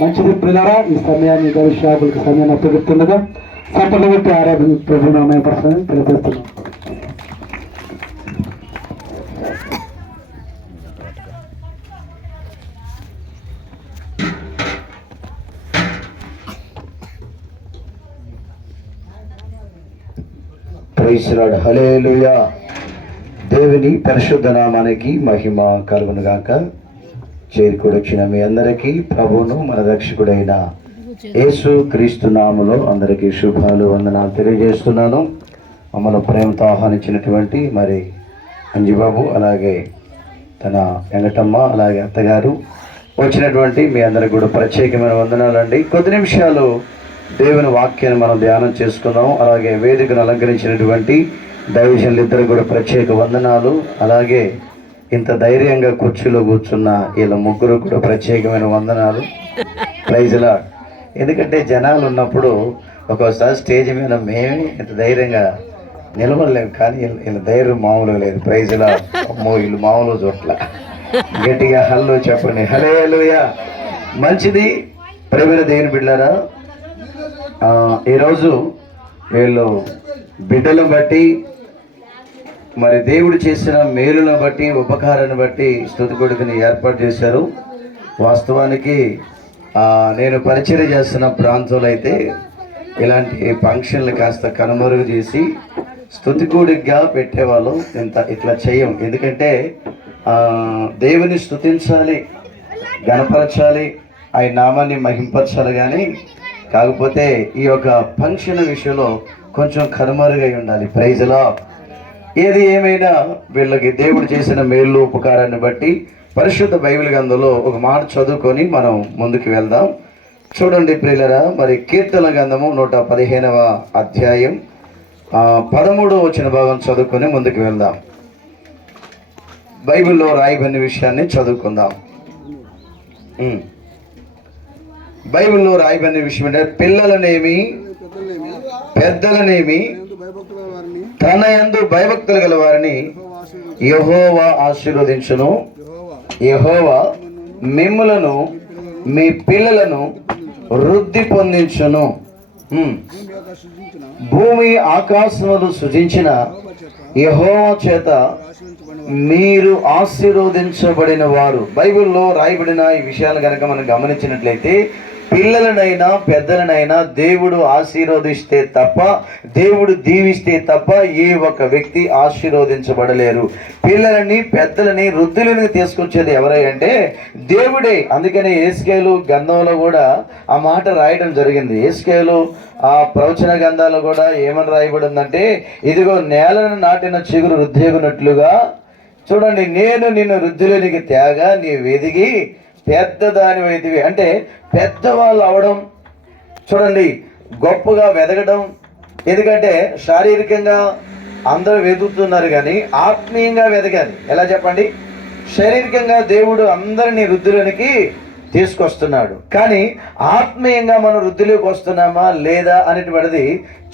మంచిది పిల్లరా, ఈ సమయాన్ని గౌరవ సమయాన్ని అప్పగిస్తుండగా సంపద పెట్టి ఆరాధన ప్రభు నామయపరచని తెలియజేస్తున్నాం. ప్రైజ్ లార్డ్, హల్లెలూయా. దేవుని పరిశుద్ధ నామానికి మహిమ కలుగునుగాక. చేరుకొచ్చిన మీ అందరికీ ప్రభువును మన రక్షకుడైన యేసు క్రీస్తు నామములో అందరికీ శుభాలు వందనాలు తెలియజేస్తున్నాను. మమ్మల్ని ప్రేమతో ఆహ్వానించినటువంటి మరి అంజిబాబు, అలాగే తన వెంకటమ్మ, అలాగే అత్తగారు వచ్చినటువంటి మీ అందరికి కూడా ప్రత్యేకమైన వందనాలండి. కొద్ది నిమిషాలు దేవుని వాక్యాన్ని మనం ధ్యానం చేసుకుందాం. అలాగే వేదికను అలంకరించినటువంటి దైవజనులు ఇద్దరు కూడా ప్రత్యేక వందనాలు. అలాగే ఇంత ధైర్యంగా కుర్చీలో కూర్చున్న వీళ్ళ ముగ్గురు కూడా ప్రత్యేకమైన వందనాలు. Praise Lord. ఎందుకంటే జనాలు ఉన్నప్పుడు ఒక్కోసారి స్టేజ్ మీద మేమే ఇంత ధైర్యంగా నిలబడలేము, కానీ వీళ్ళ ధైర్యం మామూలుగా లేదు. Praise Lord. అమ్మో, వీళ్ళు మామూలు చోట్ల గట్టిగా హల్లో చెప్పండి. హల్లెలూయా. మంచిది ప్రేమైన దేవుని బిడ్డలారా, ఈరోజు వీళ్ళు బిడ్డలను బట్టి, మరి దేవుడు చేసిన మేలును బట్టి, ఉపకారాన్ని బట్టి స్తుతి కొడుకుని ఏర్పాటు చేశారు. వాస్తవానికి నేను పరిచయం చేస్తున్న ప్రాంతంలో అయితే ఇలాంటి ఫంక్షన్లు కాస్త కనుమరుగు చేసి స్తుతి కొడుకుగా పెట్టేవాళ్ళు. ఇట్లా చేయం. ఎందుకంటే దేవుని స్తుతించాలి, గణపరచాలి, ఆయన నామాన్ని మహింపరచాలి. కానీ కాకపోతే ఈ యొక్క ఫంక్షన్ విషయంలో కొంచెం కనుమరుగై ఉండాలి. Praise Lord. ఏది ఏమైనా వీళ్ళకి దేవుడు చేసిన మేలు ఉపకారాన్ని బట్టి పరిశుద్ధ బైబిల్ గ్రంథంలో ఒక మాట చదువుకొని మనం ముందుకు వెళ్దాం. చూడండి ప్రియులరా, మరి కీర్తన గ్రంథము 115వ అధ్యాయం 13వ వచన భాగం చదువుకొని ముందుకు వెళ్దాం. బైబిల్లో రాయబడిన విషయాన్ని చదువుకుందాం. బైబిల్లో రాయబడిన విషయం అంటే, పిల్లలనేమి పెద్దలనేమి తన యందు భయభక్తులు గల వారిని యెహోవా ఆశీర్వదించును. యెహోవా మిమ్ములను మీ పిల్లలను వృద్ధి పొందించును. భూమి ఆకాశములు సృజించిన యెహోవా చేత మీరు ఆశీర్వదించబడిన వారు. బైబిల్లో రాయబడిన ఈ విషయాలు కనుక మనం గమనించినట్లయితే, పిల్లలనైనా పెద్దలనైనా దేవుడు ఆశీర్వదిస్తే తప్ప, దేవుడు దీవిస్తే తప్ప ఏ ఒక్క వ్యక్తి ఆశీర్వదించబడలేరు. పిల్లలని పెద్దలని వృద్ధులని తీసుకొచ్చేది ఎవరై అంటే దేవుడే. అందుకనే యేసుకేలు గ్రంథంలో కూడా ఆ మాట రాయడం జరిగింది. యేసుకేలు ఆ ప్రవచన గ్రంథాలు కూడా ఏమని రాయబడిందంటే, ఇదిగో నేలను నాటిన చిగురు వృద్ధిగునట్లుగా, చూడండి, నేను నిన్ను వృద్ధిలోనికి తేగా నీవు ఎదిగి పెద్దదాని వైదివి. అంటే పెద్దవాళ్ళు అవడం, చూడండి, గొప్పగా వెదగడం. ఎందుకంటే శారీరకంగా అందరూ వెతుకుతున్నారు, కానీ ఆత్మీయంగా వెదగాలి. ఎలా చెప్పండి? శారీరకంగా దేవుడు అందరినీ వృద్ధిలోనికి తీసుకొస్తున్నాడు, కానీ ఆత్మీయంగా మనం వృద్ధిలోకి వస్తున్నామా లేదా అనేటువంటిది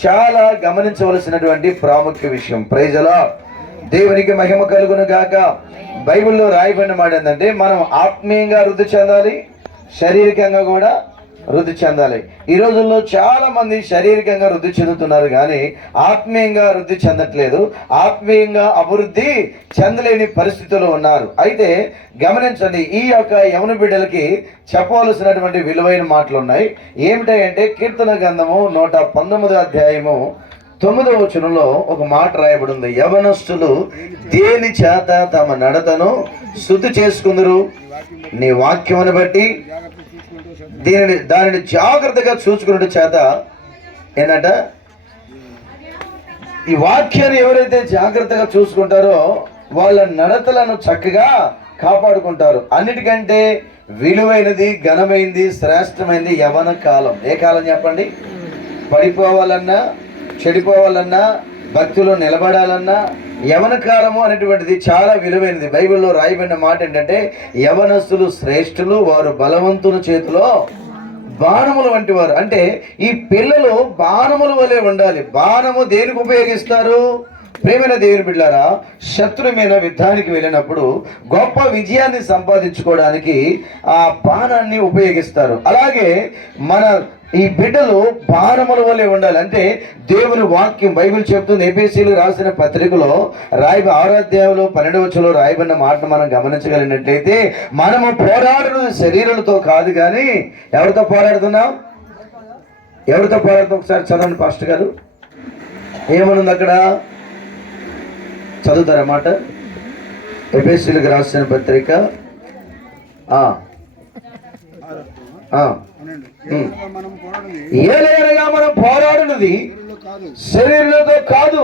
చాలా గమనించవలసినటువంటి ప్రాముఖ్య విషయం. Praise Lord. దేవునికి మహిమ కలుగును గాక. బైబిల్లో రాయబడిన మాట ఏంటంటే, మనం ఆత్మీయంగా వృద్ధి చెందాలి, శారీరకంగా కూడా వృద్ధి చెందాలి. ఈ రోజుల్లో చాలా మంది శారీరకంగా వృద్ధి చెందుతున్నారు, కానీ ఆత్మీయంగా వృద్ధి చెందట్లేదు, ఆత్మీయంగా అభివృద్ధి చెందలేని పరిస్థితుల్లో ఉన్నారు. అయితే గమనించండి, ఈ యొక్క యవన బిడ్డలకి చెప్పవలసినటువంటి విలువైన మాటలు ఉన్నాయి. ఏమిటంటే, కీర్తన గ్రంథము 119వ అధ్యాయము 9వ వచనంలో ఒక మాట రాయబడి ఉంది. యవనస్తులు దేని చేత తమ నడతను శుద్ధి చేసుకుందరు? నీ వాక్యమును బట్టి దానిని జాగ్రత్తగా చూసుకున్న చేత. ఏంటంట? ఈ వాక్యాన్ని ఎవరైతే జాగ్రత్తగా చూసుకుంటారో వాళ్ళ నడతలను చక్కగా కాపాడుకుంటారు. అన్నిటికంటే విలువైనది, ఘనమైనది, శ్రేష్టమైనది యవన కాలం. ఏ కాలం చెప్పండి? పడిపోవాలన్నా, చెడిపోవాలన్నా, భక్తిలో నిలబడాలన్నా యవన కాలము అనేటువంటిది చాలా విలువైనది. బైబిల్లో రాయబడిన మాట ఏంటంటే, యవనస్తులు శ్రేష్ఠులు, వారు బలవంతుల చేతిలో బాణములు వంటి వారు. అంటే ఈ పిల్లలు బాణముల వలె ఉండాలి. బాణము దేనికి ఉపయోగిస్తారు? ప్రేమైన దేవుని బిడ్డలారా, శత్రు మీద యుద్ధానికి వెళ్ళినప్పుడు గొప్ప విజయాన్ని సంపాదించుకోవడానికి ఆ బాణాన్ని ఉపయోగిస్తారు. అలాగే మన ఈ బిడ్డలు బాణముల వల్లే ఉండాలి. అంటే దేవుని వాక్యం బైబిల్ చెప్తుంది. ఎఫెసీయులకు రాసిన పత్రికలో 6వ అధ్యాయంలో 12వ వచనంలో రాయబడిన మాటను మనం గమనించగలిగినట్లయితే, మనము పోరాడుతున్న శరీరాలతో కాదు కానీ ఎవరితో పోరాడుతున్నాం? ఎవరితో పోరాడుతాం? ఒకసారి చదవండి పాస్టర్ గారు, ఏమనుంది అక్కడ? చదువుతారా మాట? ఎఫెసీయులకు రాసిన పత్రిక ఏలైనగా మనం పోరాడునది శరీరులతో కాదు,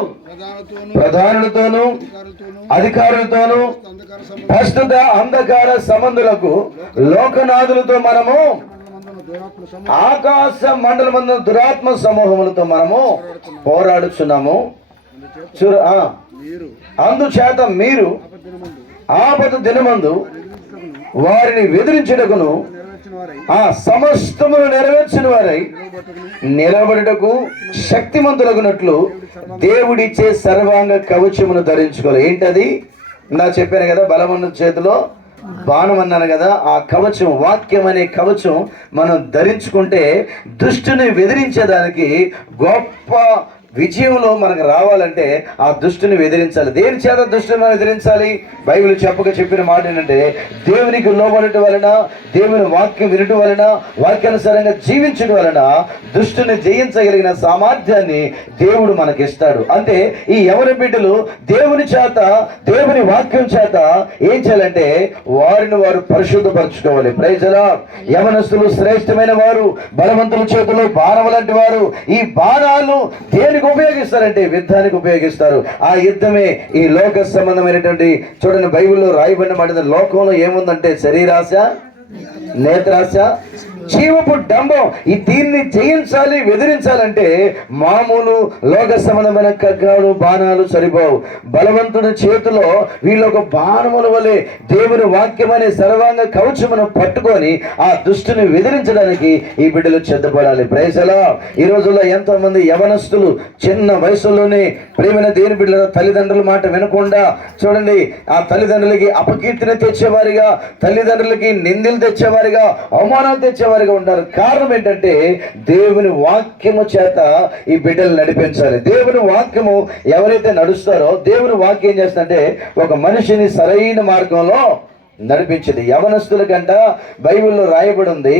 ప్రధానులతోనూ అధికారులతోనూ ప్రస్తుత అంధకార సంబంధులకు లోకనాథులతో మనము ఆకాశ మండలమందు దురాత్మ సమూహములతో మనము పోరాడుచున్నాము. అందుచేత మీరు ఆపద దినమందు వారిని వెదిరించుటకును ఆ సమస్తమును నెరవేర్చిన వారై నిలబడుటకు శక్తిమంతులగునట్లు దేవుడిచ్చే సర్వాంగ కవచమును ధరించుకోవాలి. ఏంటది? నా చెప్పాను కదా, బలమున్న చేతిలో బాణం అన్నాను కదా. ఆ కవచం, వాక్యం అనే కవచం మనం ధరించుకుంటే దుష్టుని వెదిరించేదానికి గొప్ప విజయంలో మనకు రావాలంటే ఆ దుష్టుని ఎదిరించాలి. దేని చేత దుష్టుని ఎదిరించాలి? బైబిల్ చెప్పిన మాట ఏంటంటే, దేవునికి లోబడటం వలన, దేవుని వాక్యం వినటం వలన, వాక్యానుసారంగా జీవించడం వలన దుష్టుని జయించగలిగిన సామర్థ్యాన్ని దేవుడు మనకిస్తాడు. అంటే ఈ యవన బిడ్డలు దేవుని చేత, దేవుని వాక్యం చేత ఏం చేయాలంటే వారిని వారు పరిశుద్ధపరచుకోవాలి. Praise the lord. యవనస్తులు శ్రేష్టమైన వారు, బలవంతుల చేతుల్లో బాణం లాంటి వారు. ఈ బాణాలు దేని ఉపయోగిస్తారంటే యుద్ధానికి ఉపయోగిస్తారు. ఆ యుద్ధమే ఈ లోక సంబంధమైనటువంటి, చూడండి బైబిల్లో రాయబడిన మాట, లోకంలో ఏముందంటే శరీరాశ, నేత్రాశ, జీవపు డంబం. ఈ దీన్ని జయించాలి, ఎదిరించాలంటే మామూలు లోక సంబంధమైన ఖడ్గాలు, బాణాలు సరిపోవు. బలవంతుని చేతిలో వీళ్ళు ఒక బాణముల వలె దేవుని వాక్యం అనే సర్వాంగ కవచమును పట్టుకొని ఆ దుష్టుని ఎదిరించడానికి ఈ బిడ్డలు సిద్ధపడాలి. Praise the Lord. ఈ రోజుల్లో ఎంతో మంది యవనస్తులు చిన్న వయసులోనే ప్రేమైన దేవుని బిడ్డల తల్లిదండ్రుల మాట వినకుండా, చూడండి, ఆ తల్లిదండ్రులకి అపకీర్తిని తెచ్చేవారిగా, తల్లిదండ్రులకి నిందలు తెచ్చేవారిగా, అవమానాలు తెచ్చేవారిగా ఉంటారు. కారణం ఏంటంటే దేవుని వాక్యము చేత ఈ బిడ్డలు నడిపించాలి. దేవుని వాక్యము ఎవరైతే నడుస్తారో, దేవుని వాక్యం ఏం చేస్తుందంటే ఒక మనిషిని సరైన మార్గంలో నడిపించింది. యవనస్తుల కంట బైబిల్లో రాయబడి ఉంది,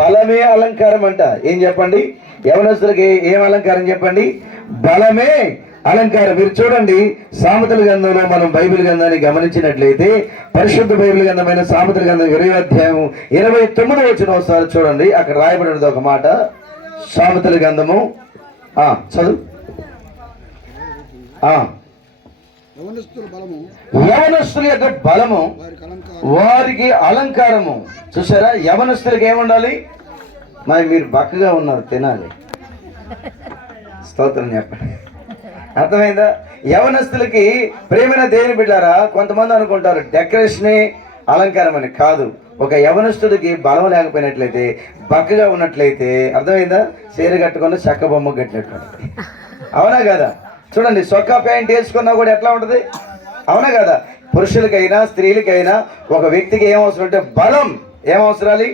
బలమే అలంకారం అంట. ఏం చెప్పండి? యవనస్తులకి ఏం అలంకారం చెప్పండి? బలమే అలంకారం. మీరు చూడండి, సామెతల గ్రంథంలో మనం బైబిల్ గ్రంథాన్ని గమనించినట్లయితే, పరిశుద్ధ బైబిల్ గ్రంథమైన సామెతల గ్రంథం 20వ అధ్యాయం 29వ వచనం ఒకసారి చూడండి. అక్కడ రాయబడినది ఒక మాట. సామెతల గ్రంథము చదువు. యవనస్తుల యొక్క బలము వారికి అలంకారము. చూసారా? యవనస్తులకి ఏముండాలి? మరి మీరు బక్కగా ఉన్నారు, తినాలి. స్తోత్రం చెప్పండి. అర్థమైందా? యవనస్తులకి ప్రేమైన దేవుని బిడ్డారా, కొంతమంది అనుకుంటారు డెకరేషనే అలంకారం అని. కాదు. ఒక యవనస్తుడికి బలం లేకపోయినట్లయితే, బక్కగా ఉన్నట్లయితే, అర్థమైందా, చీర కట్టుకున్న చెక్క బొమ్మ కట్టినట్టు. అవునా కదా? చూడండి, సొక్కా ప్యాంట్ వేసుకున్నా కూడా ఎట్లా ఉంటుంది? అవునా కదా? పురుషులకైనా స్త్రీలకైనా ఒక వ్యక్తికి ఏం అవసరం అంటే బలం. ఏం అవసరాలి?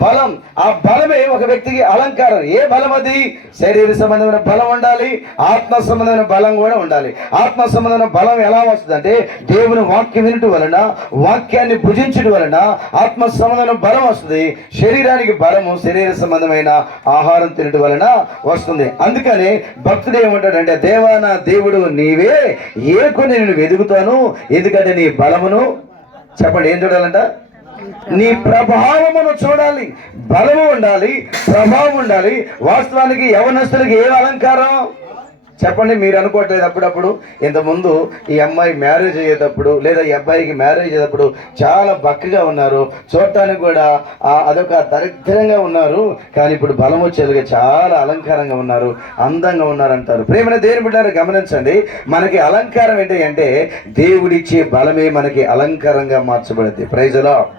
బలం. ఆ బలమే ఒక వ్యక్తికి అలంకారం. ఏ బలం అది? శరీర సంబంధమైన బలం ఉండాలి, ఆత్మ సంబంధమైన బలం కూడా ఉండాలి. ఆత్మ సంబంధమైన బలం ఎలా వస్తుంది అంటే దేవుని వాక్యం వినటం వలన, వాక్యాన్ని భుజించడం వలన ఆత్మ సంబంధమైన బలం వస్తుంది. శరీరానికి బలము శరీర సంబంధమైన ఆహారం తినటం వలన వస్తుంది. అందుకని భక్తుడు ఏమంటాడంటే, దేవా నా దేవుడు నీవే, ఏ కొన్ని నేను వెతుకుతాను, ఎందుకంటే నీ బలమును, చెప్పండి, ఏం చూడాలంట? నీ ప్రభావమును చూడాలి. బలము ఉండాలి, ప్రభావం ఉండాలి. వాస్తవానికి యవనస్తులకి ఏ అలంకారం చెప్పండి? మీరు అనుకోవట్లేదు అప్పుడప్పుడు? ఇంతకుముందు ఈ అమ్మాయి మ్యారేజ్ అయ్యేటప్పుడు లేదా ఈ అబ్బాయికి మ్యారేజ్ అయ్యేటప్పుడు చాలా బక్కగా ఉన్నారు, చూడటానికి కూడా అదొక దరిద్రంగా ఉన్నారు, కానీ ఇప్పుడు బలం వచ్చేదిగా చాలా అలంకారంగా ఉన్నారు, అందంగా ఉన్నారు అంటారు. ప్రేమైన దేవుని బిడ్డలారా గమనించండి, మనకి అలంకారం ఏంటి అంటే దేవుడిచ్చే బలమే మనకి అలంకారంగా మార్చబడింది. Praise the Lord.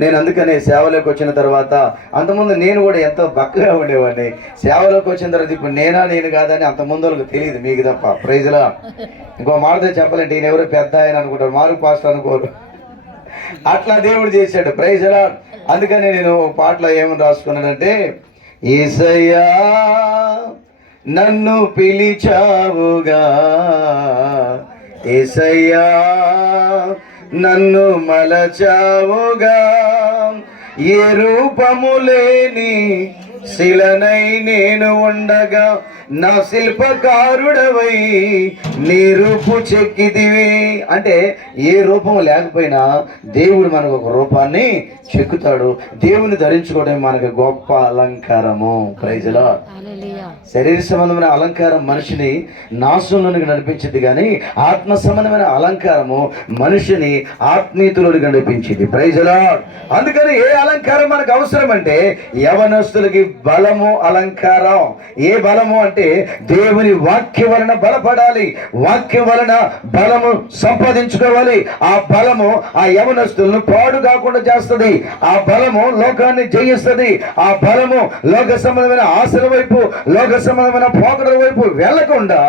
నేను అందుకనే సేవలోకి వచ్చిన తర్వాత, అంతకుముందు నేను కూడా ఎంతో బక్కగా ఉండేవాడిని. సేవలోకి వచ్చిన తర్వాత ఇప్పుడు నేను కాదని అంతకుముందు వాళ్ళకి తెలియదు, మీకు తప్ప. ప్రైజ్లా. ఇంకో మాటతో చెప్పాలంటే ఈయన ఎవరో పెద్ద ఆయన అనుకుంటారు, మారు పాస్టర్ అనుకోరు. అట్లా దేవుడు చేశాడు. ప్రైజ్లా. అందుకని నేను ఒక పాటలో ఏమని రాసుకున్నానంటే, యేసయ్యా నన్ను పిలిచావుగా, యేసయ్యా నన్ను మలచావుగా, ఏ రూపము లేని శిలనై నేను ఉండగా నా శిల్పకారుడవై నీ రూపు చెక్కిదివి. అంటే ఏ రూపము లేకపోయినా దేవుడు మనకు ఒక రూపాన్ని చెక్కుతాడు. దేవుని ధరించుకోవడం మనకు గొప్ప అలంకారము. Praise lord. శరీర సంబంధమైన అలంకారం మనిషిని నాశనంలోనికి నడిపించింది, కానీ ఆత్మ సంబంధమైన అలంకారము మనిషిని ఆత్మీయతలోనికి నడిపించింది. Praise Lord. అందుకని ఏ అలంకారం మనకు అవసరం అంటే, యవనస్తులకి బలము అలంకారం. ఏ బలము అంటే దేవుని వాక్యం వలన బలపడాలి, వాక్యం వలన బలము సంపాదించుకోవాలి. ఆ బలము ఆ యవనస్తులను పాడు కాకుండా చేస్తుంది. ఆ బలము లోకాన్ని జయిస్తుంది. ఆ బలము లోక సంబంధమైన ఆశల వైపు, లోక సంబంధమైన పోకడల వైపు వెళ్లకుండా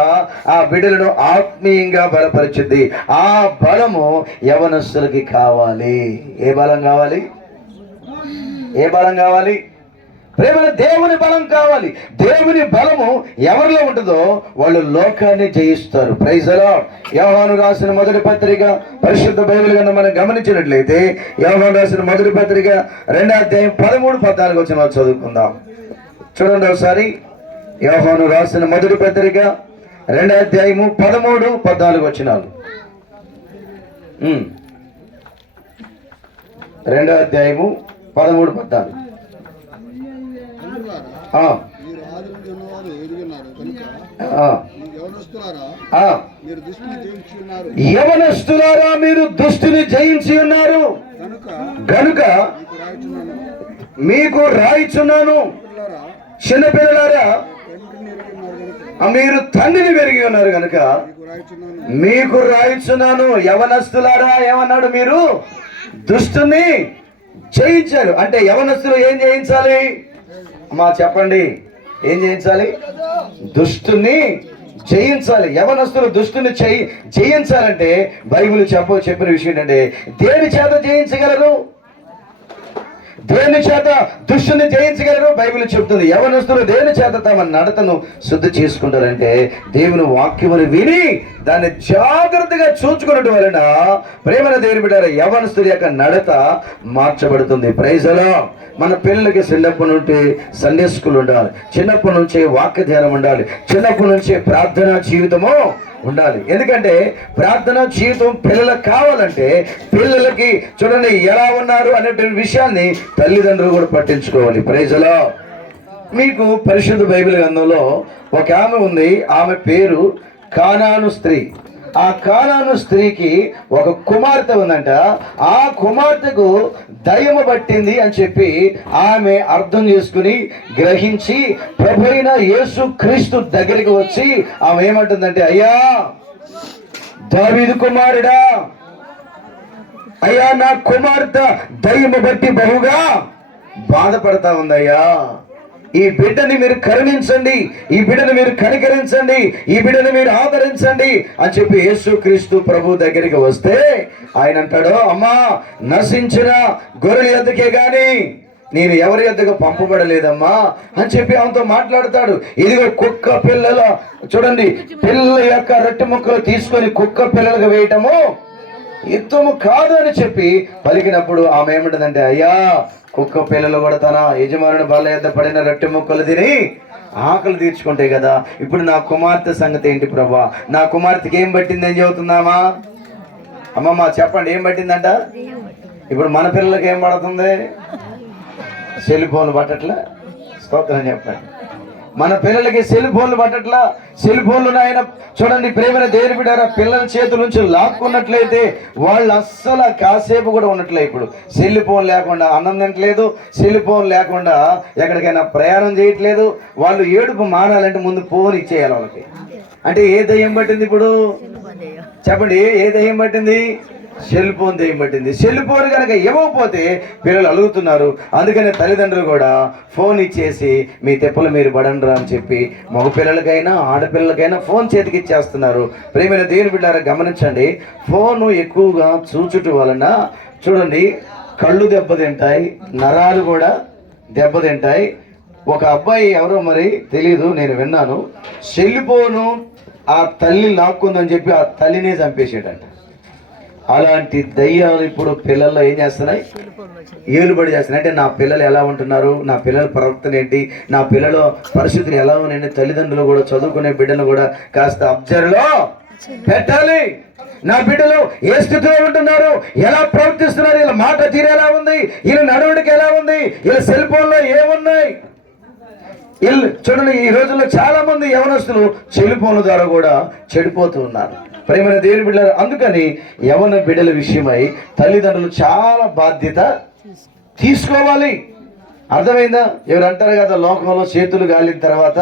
ఆ బిడ్డలను ఆత్మీయంగా బలపరిచింది. ఆ బలము యవనస్తులకి కావాలి. ఏ బలం కావాలి? ఏ బలం కావాలి? ప్రేమ దేవుని బలం కావాలి. దేవుని బలము ఎవరిలో ఉంటుందో వాళ్ళు లోకాన్ని జయిస్తారు. Praise the lord. యోహాను రాసిన మొదటి పత్రిక, పరిశుద్ధ బైబిల్ కన్నా మనం గమనించినట్లయితే, యోహాను రాసిన మొదటి పత్రిక 2వ అధ్యాయం 13-14 వచనాలు చదువుకుందాం. చూడండి ఒకసారి. యోహాను రాసిన మొదటి పత్రిక 2వ అధ్యాయము 13-14 వచనాలు. 2వ అధ్యాయము 13-14. యవనస్తులారా మీరు దుష్టుని జయించి ఉన్నారు గనుక మీకు రాయిచున్నాను. చిన్నపిల్లలారా మీరు తండ్రిని పెరిగి ఉన్నారు కనుక మీకు రాయిచున్నాను. యవనస్తులారా ఏమన్నాడు? మీరు దుష్టుని జయించారు. అంటే యవనస్తులు ఏం జయించాలి అమ్మా? చెప్పండి. ఏం జయించాలి? దుష్టుని జయించాలి. యవనస్తులు దుష్టుని జయించాలంటే బైబిల్ చెప్పిన విషయం ఏంటంటే, దేని చేత జయించగలరు? దేని చేత దుష్టుని జయించగలరు? బైబిల్ చెప్తుంది. యవనస్తులు దేని చేత తమ నడతను శుద్ధి చేసుకుంటారంటే, దేవుని వాక్యమును విని దాన్ని జాగ్రత్తగా చూచుకున్నట్టు వలన ప్రేమన దేవుని బిడ్డ యవనస్తుల యొక్క నడత మార్చబడుతుంది. Praise the Lord. మన పిల్లలకి చిన్నప్పటి నుండి సండే స్కూల్ ఉండాలి, చిన్నప్పటి నుంచే వాక్య ధ్యానం ఉండాలి, చిన్నప్పటి నుంచే ప్రార్థనా జీవితము ఉండాలి. ఎందుకంటే ప్రార్థనా జీవితం పిల్లలకు కావాలంటే పిల్లలకి చూడండి ఎలా ఉన్నారు అనేటువంటి విషయాన్ని తల్లిదండ్రులు కూడా పట్టించుకోవాలి. Praise the Lord. మీకు పరిశుద్ధ బైబిల్ గ్రంథంలో ఒక ఆమె ఉంది. ఆమె పేరు కానాను స్త్రీ. ఆ కానాను స్త్రీకి ఒక కుమార్తె ఉందంట. ఆ కుమార్తెకు దయ్యము పట్టింది అని చెప్పి ఆమె అర్థం చేసుకుని గ్రహించి ప్రభువైన యేసు క్రీస్తు దగ్గరికి వచ్చి ఆమె ఏమంటుందంటే, అయ్యా దావీదు కుమారుడా, అయ్యా నా కుమార్తె దయ్యము బట్టి బహుగా బాధపడతా ఉందయ్యా, ఈ బిడ్డని మీరు కరుణించండి, ఈ బిడ్డను మీరు కనికరించండి, ఈ బిడ్డను మీరు ఆదరించండి అని చెప్పి యేసుక్రీస్తు ప్రభు దగ్గరికి వస్తే ఆయన అంటాడు, అమ్మా నశించిన గొర్రెల యొద్దకే గాని నేను ఎవరి యొద్దకు పంపబడలేదమ్మా అని చెప్పి ఆమెతో మాట్లాడతాడు. ఇదిగో కుక్క పిల్లల చూడండి, పిల్లల యొక్క రొట్టె ముక్కలు తీసుకొని కుక్క పిల్లలకు వేయటము యుద్ధము కాదు అని చెప్పి పలికినప్పుడు ఆమె ఏమంటుందంటే, అయ్యా కుక్క పిల్లలు కూడా తన యజమానుని బల్ల యొద్ద పడిన రొట్టె ముక్కలు తిని ఆకలి తీర్చుకుంటాయి కదా. ఇప్పుడు నా కుమార్తె సంగతి ఏంటి ప్రభా? నా కుమార్తెకి ఏం పట్టిందని చెబుతుందామా? అమ్మమ్మ చెప్పండి, ఏం పట్టిందంట? ఇప్పుడు మన పిల్లలకి ఏం పడుతుంది? సెల్ ఫోన్ పట్టట్లా? స్తోత్రం చెప్పండి. మన పిల్లలకి సెల్ ఫోన్లు పట్టట్లా? సెల్ ఫోన్లు ఆయన చూడండి ప్రేమైన దేవుని బిడ్డారా, పిల్లల చేతుల నుంచి లాక్కున్నట్లయితే వాళ్ళు అస్సలు కాసేపు కూడా ఉన్నట్లే. ఇప్పుడు సెల్ ఫోన్ లేకుండా అన్నం తినట్లేదు, సెల్ ఫోన్ లేకుండా ఎక్కడికైనా ప్రయాణం చేయట్లేదు. వాళ్ళు ఏడుపు మానాలంటే ముందు ఫోన్ ఇచ్చేయాలి వాళ్ళకి. అంటే ఏ దయ్యం పట్టింది ఇప్పుడు? చెప్పండి, ఏ దయ్యం పట్టింది? సెల్ ఫోన్ దేయబట్టింది. సెల్ ఫోన్ కనుక ఇవ్వకపోతే పిల్లలు అలుగుతున్నారు. అందుకనే తల్లిదండ్రులు కూడా ఫోన్ ఇచ్చేసి మీ తెప్పలు మీరు పడండ్రా అని చెప్పి మగ పిల్లలకైనా ఆడపిల్లలకైనా ఫోన్ చేతికి ఇచ్చేస్తున్నారు. ప్రియమైన దేవుని బిడ్డలారా గమనించండి, ఫోను ఎక్కువగా చూచుట వలన చూడండి కళ్ళు దెబ్బతింటాయి, నరాలు కూడా దెబ్బతింటాయి. ఒక అబ్బాయి ఎవరో మరి తెలియదు, నేను విన్నాను, సెల్ ఫోను ఆ తల్లి లాక్కుందని చెప్పి ఆ తల్లినే చంపేసాడంట. అలాంటి దయ్యాలు ఇప్పుడు పిల్లల్లో ఏం చేస్తున్నాయి, ఏలుబడి చేస్తున్నాయి. అంటే నా పిల్లలు ఎలా ఉంటున్నారు, నా పిల్లల ప్రవర్తన ఏంటి, నా పిల్లల పరిస్థితులు ఎలా ఉన్నాయని తల్లిదండ్రులు కూడా చదువుకునే బిడ్డలు కూడా కాస్త అబ్జర్వ్లో పెట్టాలి. నా బిడ్డలు ఏ స్థితిలో ఉంటున్నారు, ఎలా ప్రవర్తిస్తున్నారు, వీళ్ళ మాట తీరు ఎలా ఉంది, వీళ్ళ నడవడికి ఎలా ఉంది, వీళ్ళ సెల్ ఫోన్లో ఏమున్నాయి. వీళ్ళు చూడండి, ఈ రోజుల్లో చాలా మంది యవనస్తులు సెల్ ఫోన్ల ద్వారా కూడా చెడిపోతూ ఉన్నారు. ప్రేమైన దేవుని బిడ్డలారా, అందుకని యవన బిడ్డల విషయమై తల్లిదండ్రులు చాలా బాధ్యత తీసుకోవాలి. అర్థమైందా? ఎవరు అంటారు కదా, లోకంలో చేతులు గాలిన తర్వాత,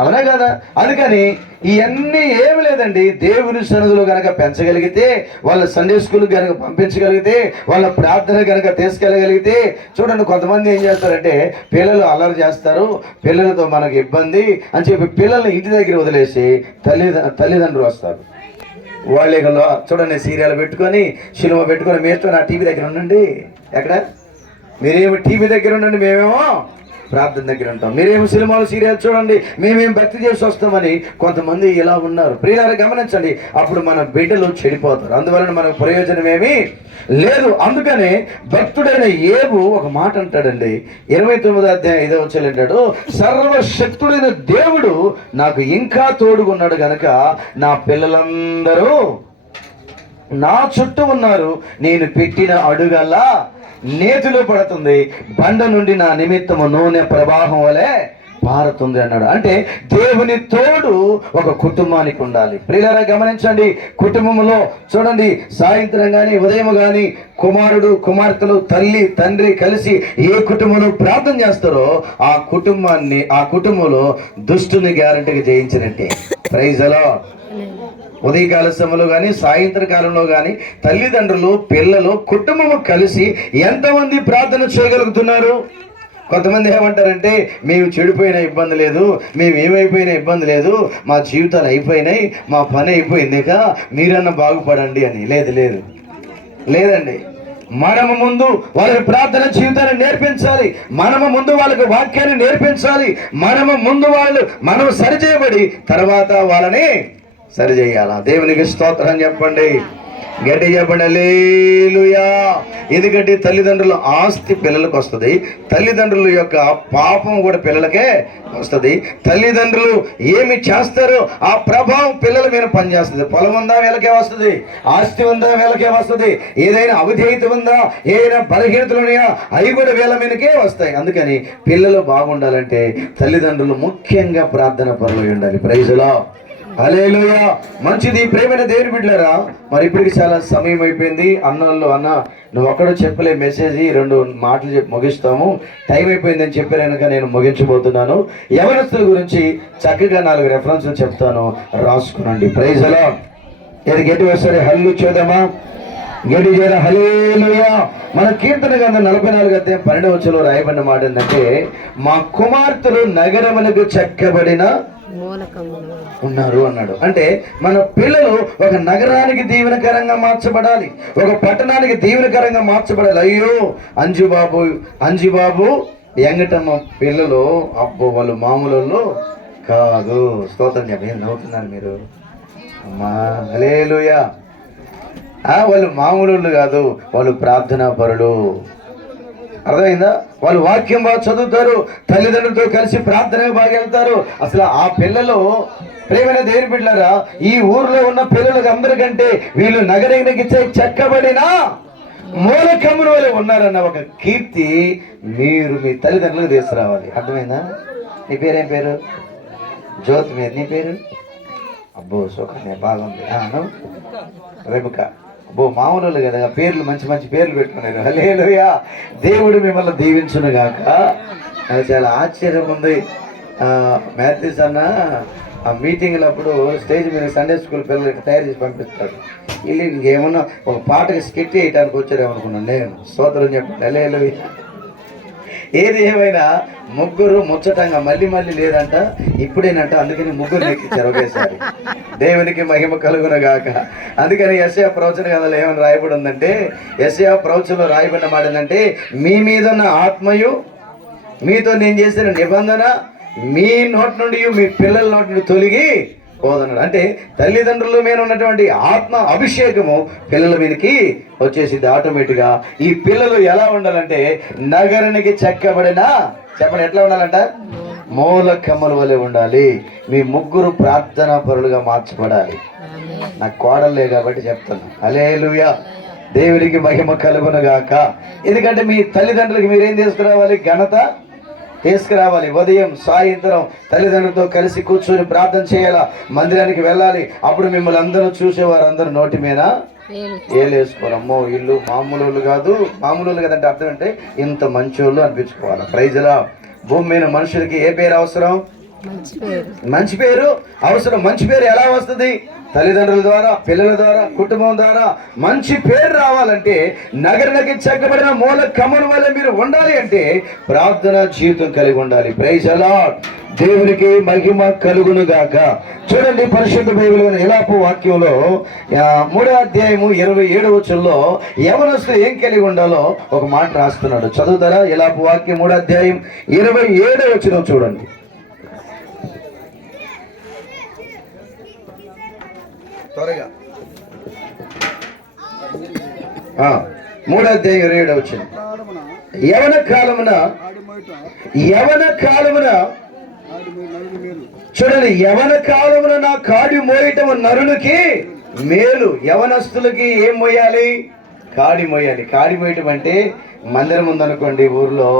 అవునా కదా? అందుకని ఇవన్నీ ఏమి లేదండి, దేవుని సన్నిధిలో కనుక పెంచగలిగితే, వాళ్ళ సండే స్కూల్ కనుక పంపించగలిగితే, వాళ్ళ ప్రార్థన కనుక తీసుకెళ్ళగలిగితే, చూడండి కొంతమంది ఏం చేస్తారంటే పిల్లలు అల్లరి చేస్తారు, పిల్లలతో మనకు ఇబ్బంది అని చెప్పి పిల్లల్ని ఇంటి దగ్గర వదిలేసి తల్లిదండ్రులు వస్తారు. వాళ్ళే చూడండి సీరియల్ పెట్టుకొని సినిమా పెట్టుకొని మీతో నా టీవీ దగ్గర ఉండండి, ఎక్కడ మీరేమో టీవీ దగ్గర ఉండండి, మేమేమో ప్రార్థన దగ్గర ఉంటాం, మీరేమో సినిమాలు సీరియల్ చూడండి, మేమేం భక్తి చేసి వస్తామని కొంతమంది ఇలా ఉన్నారు. ప్రియులారా గమనించండి, అప్పుడు మన బిడ్డలు చెడిపోతారు. అందువలన మనకు ప్రయోజనం ఏమీ లేదు. అందుకనే భక్తుడైన యేబు ఒక మాట అంటాడండి, 29వ అధ్యాయం 5వ వచనం అంటాడు, సర్వశక్తుడైన దేవుడు నాకు ఇంకా తోడుగున్నాడు గనక నా పిల్లలందరూ నా చుట్టూ ఉన్నారు, నేను పెట్టిన అడుగల్లా నేతిలో పడుతుంది, బండ నుండి నా నిమిత్తము నూనె ప్రవాహం వలె పారుతుంది అన్నాడు. అంటే దేవుని తోడు ఒక కుటుంబానికి ఉండాలి. ప్రియులారా గమనించండి, కుటుంబంలో చూడండి సాయంత్రం కానీ ఉదయం కానీ కుమారుడు కుమార్తెలు తల్లి తండ్రి కలిసి ఏ కుటుంబంలో ప్రార్థన చేస్తారో ఆ కుటుంబంలో దుష్టుని గ్యారంటీగా జయించినట్టే. ప్రైజ్ అలార్డ్. ఉదయకాల సమయంలో కానీ సాయంత్రకాలంలో కానీ తల్లిదండ్రులు పిల్లలు కుటుంబము కలిసి ఎంతమంది ప్రార్థన చేయగలుగుతున్నారు? కొంతమంది ఏమంటారంటే మేము చెడిపోయిన ఇబ్బంది లేదు, మేము ఏమైపోయినా ఇబ్బంది లేదు, మా జీవితాలు అయిపోయినాయి, మా పని అయిపోయింది, ఇక మీరన్నా బాగుపడండి అని. లేదండి, మనము ముందు వాళ్ళకి ప్రార్థన జీవితాన్ని నేర్పించాలి, మనము ముందు వాళ్ళకి వాక్యాన్ని నేర్పించాలి, మనము ముందు మనం సరిచేయబడి తర్వాత వాళ్ళని సరిచేయాలా. దేవునికి స్తోత్రం చెప్పండి, గట్టి చెప్పండి హల్లెలూయా. ఎందుకంటే తల్లిదండ్రుల ఆస్తి పిల్లలకు వస్తుంది, తల్లిదండ్రుల యొక్క పాపం కూడా పిల్లలకే వస్తుంది. తల్లిదండ్రులు ఏమి చేస్తారో ఆ ప్రభావం పిల్లల మీద పనిచేస్తుంది. పొలం ఉందా వీళ్ళకే వస్తుంది, ఆస్తి ఉందా వీళ్ళకే వస్తుంది, ఏదైనా అవిధేయత ఉందా, ఏదైనా బలహీనతలు ఉన్నాయా అవి కూడా వీళ్ళ మీదకే వస్తాయి. అందుకని పిల్లలు బాగుండాలంటే తల్లిదండ్రులు ముఖ్యంగా ప్రార్థన పరులు ఉండాలి. Praise Lord. హల్లెలూయా. మంచిది. ప్రేమైన దేవుని బిడ్డలారా, మరి ఇప్పటికి చాలా సమయం అయిపోయింది. అన్న నువ్వు ఒక్కడో చెప్పలే మెసేజ్, 2 మాటలు చెప్పి ముగిస్తాము, టైం అయిపోయిందని చెప్పారు కనుక నేను ముగించబోతున్నాను. యవనస్తుల గురించి చక్కగా 4 రెఫరెన్స్లు చెప్తాను, రాసుకునండి. ప్రైజ్ అలార్డ్. ఇది గట్టి వస్తుంది, హల్లు చూద్దామా, గట్టి చేయరా, హల్లెలూయా. మన కీర్తన గ్రంథం 44వ అధ్యాయం 12వ వచనంలో రాయబడిన మాట ఏంటంటే, మా కుమార్తెలు నగరములకు చెక్కబడిన ఉన్నారు అన్నాడు. అంటే మన పిల్లలు ఒక నగరానికి దీవెనకరంగా మార్చబడాలి, ఒక పట్టణానికి దీవెనకరంగా మార్చబడాలి. అయ్యో అంజిబాబు ఎంగటమ్మ పిల్లలు అబ్బో వాళ్ళు మామూలు కాదు. స్తోత్రం చెప్పి ఏం నవ్వుతున్నారు మీరు అమ్మా, హల్లెలూయా. వాళ్ళు మామూలు కాదు, వాళ్ళు ప్రార్థనా పరులు. అర్థమైందా? వాళ్ళు వాక్యం బాగా చదువుతారు, తల్లిదండ్రులతో కలిసి ప్రార్థన బాగా వెళ్తారు. అసలు ఆ పిల్లలు, ప్రేమైన దేవుని బిడ్డలారా, ఈ ఊర్లో ఉన్న పిల్లలకు అందరికంటే వీళ్ళు నగరానికి చెక్కబడిన మూలకమ్ముల వలె ఉన్నారన్న ఒక కీర్తి మీరు మీ తల్లిదండ్రులకు తీసుకురావాలి. అర్థమైందా? నీ పేరేం పేరు? జ్యోతి. మీద నీ పేరు? అబ్బో సుకన్య, బాగుంది. రేపుక. అబ్బో మామూలు కదా, పేర్లు మంచి మంచి పేర్లు పెట్టుకున్నారు. హల్లెలూయా. దేవుడు మిమ్మల్ని దీవించును గాక. నాకు చాలా ఆశ్చర్యం ఉంది. మ్యాథ్యూస్ అన్న ఆ మీటింగ్లు అప్పుడు స్టేజ్ మీద సండే స్కూల్ పిల్లలకి తయారు చేసి పంపిస్తారు. వీళ్ళు ఇంకేమన్నా ఒక పాటకి స్కిట్ వేయటానికి వచ్చారేమనుకున్నాను నేను. స్తోత్రం చెప్పండి హల్లెలూయా. ఏది ఏమైనా ముగ్గురు ముచ్చటంగా మళ్ళీ లేదంట, ఇప్పుడేనంట. అందుకని ముగ్గురు ఎక్కించారు ఒకేసారి. దేవునికి మహిమ కలుగునగాక. అందుకని యెషయా ప్రవచన గ్రంథంలో ఏమని రాయబడి ఉందంటే, యెషయా ప్రవచనలో రాయబడిన మాట ఏంటంటే, మీ మీద ఉన్న ఆత్మయు, మీతో నేను చేసిన నిబంధన మీ నోటి నుండి మీ పిల్లల నోటి నుండి తొలగి పోదన్నాడు. అంటే తల్లిదండ్రుల మీద ఉన్నటువంటి ఆత్మ అభిషేకము పిల్లల మీదకి వచ్చేసింది ఆటోమేటిక్గా. ఈ పిల్లలు ఎలా ఉండాలంటే నగరానికి చెక్కబడిన, చెప్పండి ఎట్లా ఉండాలంట, మూల కమ్మల వలె ఉండాలి. మీ ముగ్గురు ప్రార్థనా పరులుగా మార్చబడాలి. నాకు కోడలే కాబట్టి చెప్తాను. హల్లెలూయా. దేవునికి మహిమ కలుగునగాక. ఎందుకంటే మీ తల్లిదండ్రులకి మీరేం తీసుకురావాలి, ఘనత తీసుకురావాలి. ఉదయం సాయంత్రం తల్లిదండ్రులతో కలిసి కూర్చొని ప్రార్థన చేయాలా, మందిరానికి వెళ్ళాలి. అప్పుడు మిమ్మల్ని అందరూ చూసేవారు అందరూ నోటి మీద ఏలేసుకోవాలి. అమ్మో ఇల్లు మామూలు కాదు, మామూలు కదంటే అర్థం అంటే ఇంత మంచోళ్ళు అనిపించుకోవాలి. ప్రైజ్లా. భూమి మీద మనుషులకి ఏ పేరు అవసరం, మంచి పేరు అవసరం. మంచి పేరు ఎలా వస్తుంది, తల్లిదండ్రుల ద్వారా, పిల్లల ద్వారా, కుటుంబం ద్వారా మంచి పేరు రావాలంటే నగరానికి చెక్కబడిన మూల కమ్మల వల్ల మీరు ఉండాలి అంటే ప్రార్థన జీవితం కలిగి ఉండాలి. Praise the Lord. దేవునికి మహిమ కలుగును గాక. చూడండి పరిశుద్ధ బైబిల్ ఇలాపు వాక్యంలో 3వ అధ్యాయము 27వ వచనంలో యవనస్తులు ఏం కలిగి ఉండాలో ఒక మాట రాస్తున్నాడు. చదువుతారా? ఇలాపు వాక్యం 3వ అధ్యాయం 27వ వచనం చూడండి. త్వరగా 3వ అధ్యాయం 27వ వచనం. యవన కాలమున చూడండి, యవన కాలమున నా కాడి మోయటం నరునికి మేలు. యవనస్తులకి ఏం మోయాలి, కాడి మోయాలి. కాడి మోయటం అంటే మందిరం ఉందనుకోండి ఊర్లో,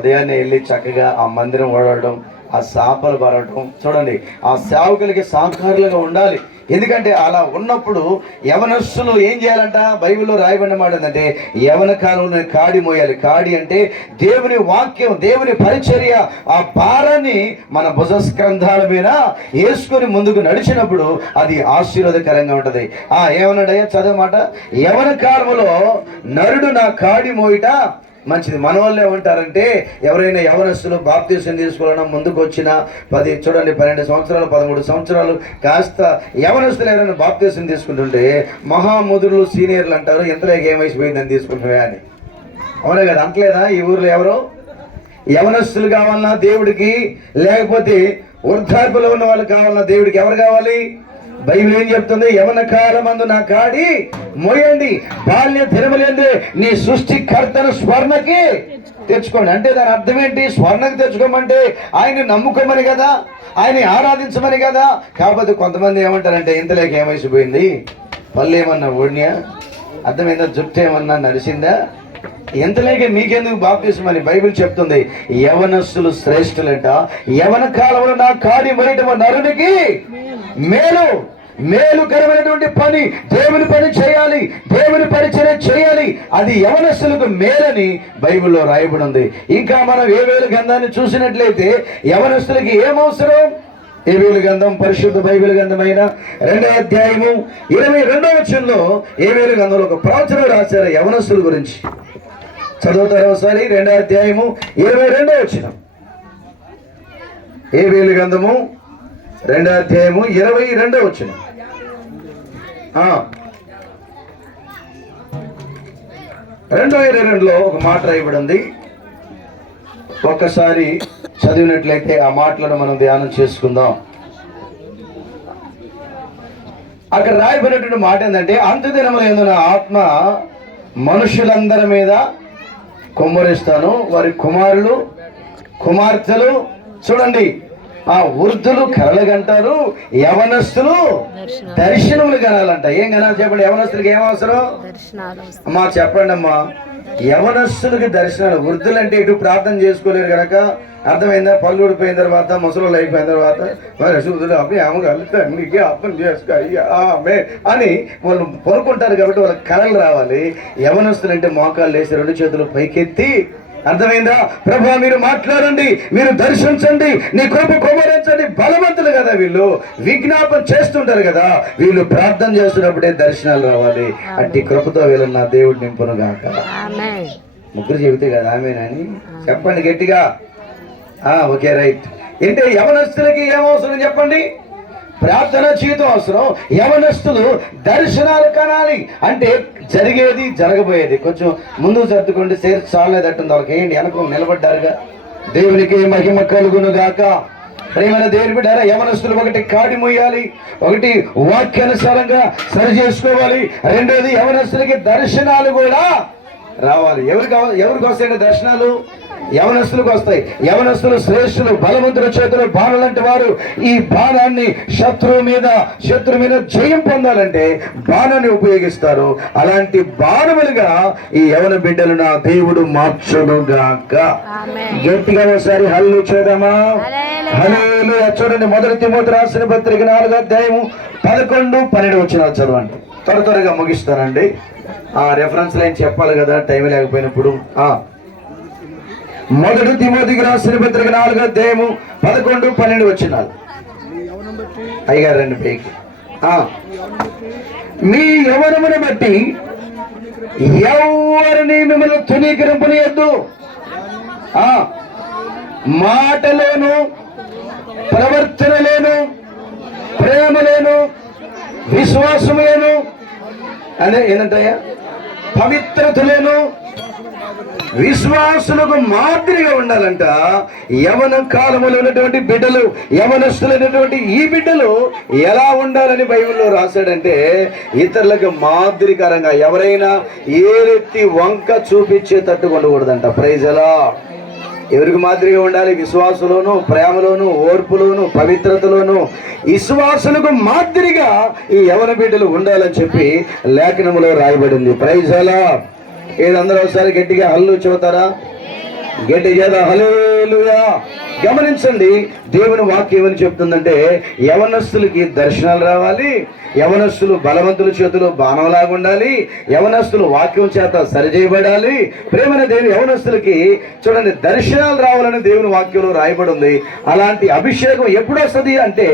ఉదయాన్నే వెళ్ళి చక్కగా ఆ మందిరం ఓడవడం, ఆ శాపలు పరవటం. చూడండి, ఆ సేవకులకి సాకారులుగా ఉండాలి. ఎందుకంటే అలా ఉన్నప్పుడు యవనస్తులు ఏం చేయాలంట, బైబిల్లో రాయబడిన మాట ఏంటంటే యవన కాలంలో కాడి మోయాలి. కాడి అంటే దేవుని వాక్యం, దేవుని పరిచర్య, ఆ భారాన్ని మన భుజస్కంధాల మీద వేసుకొని ముందుకు నడిచినప్పుడు అది ఆశీర్వాదకరంగా ఉంటది. ఏమన్నాడయ్యా చదవమాట, యవన కాలంలో నరుడు నా కాడి మోయిట మంచిది. మన వాళ్ళు ఏమంటారంటే ఎవరైనా యవనస్తులు బాప్తీసం తీసుకోవాలన్నా ముందుకు వచ్చిన 12 సంవత్సరాలు 13 సంవత్సరాలు కాస్త యవనస్తులు ఎవరైనా బాప్తీసం తీసుకుంటుంటే మహాముదురులు సీనియర్లు అంటారు, ఎంతలోకి ఏం వయసు పోయిందని తీసుకుంటున్నావా అని. అవునా కదా, అంటలేదా ఈ ఊర్లో ఎవరో? యవనస్తులు కావాలన్నా దేవుడికి, లేకపోతే వృద్ధాప్యలో ఉన్న వాళ్ళు కావాలన్నా దేవుడికి ఎవరు కావాలి? బైబిల్ ఏం చెప్తుంది, యవన కాలమందు నా కాడి మోయండి, బాల్య దినములందే నీ సృష్టికర్తను స్వర్ణకి తెచ్చుకోండి. అంటే దాని అర్థం ఏంటి? స్వర్ణకి తెచ్చుకోమంటే ఆయన్ని నమ్ముకోమని కదా, ఆయన్ని ఆరాధించమని కదా. కాకపోతే కొంతమంది ఏమంటారంటే ఇంతలోకి ఏమైసిపోయింది, పళ్ళు ఏమన్నా ఓడినా, అర్థమైందా, జుట్టు ఏమన్నా నరిసిందా, ఎంతలేకే మీకెందుకు బాప్తిస్మని బైబిల్ చెప్తుంది. యవనస్తులు శ్రేష్ఠులంట. యవన కాలంలో నా కాడి మోయటం నరునికి మేలు. మేలుకరమైనటువంటి పని, దేవుని పని చేయాలి, దేవుని పరిచర్య చేయాలి, అది యవనస్తులకు మేలని బైబిల్లో రాయబడి ఉంది. ఇంకా మనం ఏవేలు గ్రంథాన్ని చూసినట్లయితే యవనస్తులకి ఏమవసరం? ఏవేలు గ్రంథం, పరిశుద్ధ బైబిల్ గ్రంథమైన 2వ అధ్యాయము 22వ వచనంలో ఏవేలు గ్రంథంలో ఒక ప్రవచనం రాశారు యవనస్తుల గురించి. చదువుతారు ఒకసారి. 2వ అధ్యాయము 22వ వచనం. ఏవేలు గ్రంథము 2వ అధ్యాయము 22వ వచనం. 2:22లో ఒక మాట రాయబడి ఉంది. ఒక్కసారి చదివినట్లయితే ఆ మాటలను మనం ధ్యానం చేసుకుందాం. అక్కడ రాయబడినటువంటి మాట ఏంటంటే, అంత్యదినముల యందు నా ఆత్మ మనుషులందరి మీద కుమ్మరిస్తాను, వారి కుమారులు కుమార్తెలు, చూడండి, వృద్ధులు కలలుగంటారు, యవనస్తులు దర్శనములు కనాలంట. ఏం కనాలి చెప్పండి? యవనస్తులకి ఏం అవసరం అమ్మా? చెప్పండి అమ్మా. యవనస్తులకి దర్శనాలు. వృద్ధులు అంటే ఇటు ప్రార్థన చేసుకోలేరు కనుక, అర్థమైందా, పళ్ళు ఊడిపోయిన తర్వాత, ముసలు అయిపోయిన తర్వాత అర్థం చేసుకో అని వాళ్ళు పనుకుంటారు కాబట్టి వాళ్ళకి కళలు రావాలి. యవనస్తులు అంటే మోకాళ్ళు వేసి 2 చేతులు పైకెత్తి అర్థమైందా? ప్రభు మీరు మాట్లాడండి, మీరు దర్శించండి, నీ కృప కుమరించండి. బలవంతులు కదా వీళ్ళు, విజ్ఞాపన చేస్తుంటారు కదా, వీళ్ళు ప్రార్థన చేస్తున్నప్పుడే దర్శనాలు రావాలి. అట్టి కృపతో వీళ్ళు నా దేవుడు నింపును గాక. ముగ్గురు చెబితే కదా ఆమెనని చెప్పండి గట్టిగా. Okay right. అంటే యవనస్తులకి ఏమవసరం చెప్పండి? ప్రార్థన జీవితం అవసరం. యవనస్తులు దర్శనాలు కనాలి. అంటే జరిగేది జరగబోయేది కొంచెం ముందు సర్దుకోండి. సేర్ చాలేదట్టుంది వాళ్ళకి. ఏంటి వెనక నిలబడ్డారుగా. దేవునికి మహిమ కలుగును గాక. ప్రేమైన దేవుని బిడ్డారా, యవనస్తులు ఒకటి కాడి మొయ్యాలి, ఒకటి వాక్యానుసారంగా సరి చేసుకోవాలి. రెండోది యవనస్తులకి దర్శనాలు కూడా రావాలి. ఎవరికి వస్తాయండి దర్శనాలు? యవనస్తులకు వస్తాయి. యవనస్తులు శ్రేష్ఠులు, బలవంతుల చేతులు బాణాలంటే వారు. ఈ బాణాన్ని శత్రువు మీద జయం పొందాలంటే బాణాన్ని ఉపయోగిస్తారు. అలాంటి బాణములుగా ఈ యవన బిడ్డలు నా దేవుడు మార్చును గాక. గట్టిగా ఒకసారి హల్లు చేద్దామా? హల్లెలూయా. చూడండి, 1 తిమోతి రాసిన పత్రిక 4వ అధ్యాయము 11, 12 వచనాలు చదవండి. త్వరగా ముగిస్తానండి. రెఫరెన్స్ లైన్ చెప్పాలి కదా టైం లేకపోయినప్పుడు. 1 తిమోతికి రాసిన పత్రిక 4వ అధ్యాయము 11, 12 వచనాలు. అయ్యగారు రండి పైకి. మీ యవ్వనమును బట్టి ఎవరిని మిమ్మల్ని తునీకరింపనియద్దు. మాటలోను, ప్రవర్తనలోను, ప్రేమలోను, విశ్వాసములను అదే ఏంటంటయ్యా, పవిత్రతలను, విశ్వాసులకు మాదిరిగా ఉండాలంట. యవన కాలంలో ఉన్నటువంటి బిడ్డలు, యవనస్తులైనటువంటి ఈ బిడ్డలు ఎలా ఉండాలని బైబిల్లో రాశాడంటే, ఇతరులకు మాదిరికరంగా, ఎవరైనా ఏరెత్తి వంక చూపించేటట్టు ఉండకూడదంట. ప్రైజ్ ఎలా. ఎవరికి మాదిరిగా ఉండాలి? విశ్వాసులోను, ప్రేమలోను, ఓర్పులోను, పవిత్రతలోను, విశ్వాసులకు మాదిరిగా ఈ యవన బిడ్డలు ఉండాలని చెప్పి లేఖనములో రాయబడింది. ప్రైజ్ ఎలా. ఏదందరూ ఒకసారి గట్టిగా హల్లు చెబుతారా? గట్టి చేద్దాం. హల్లెలూయా. గమనించండి, దేవుని వాక్యం ఏమని చెప్తుందంటే, యవనస్తులకి దర్శనాలు రావాలి, యవనస్తులు బలవంతుల చేతులు బాణంలాగా ఉండాలి, యవనస్తులు వాక్యం చేత సరిచేయబడాలి. ప్రేమైన దేవుని యవనస్తులకి చూడండి దర్శనాలు రావాలని దేవుని వాక్యంలో రాయబడి ఉంది. అలాంటి అభిషేకం ఎప్పుడు వస్తుంది అంటే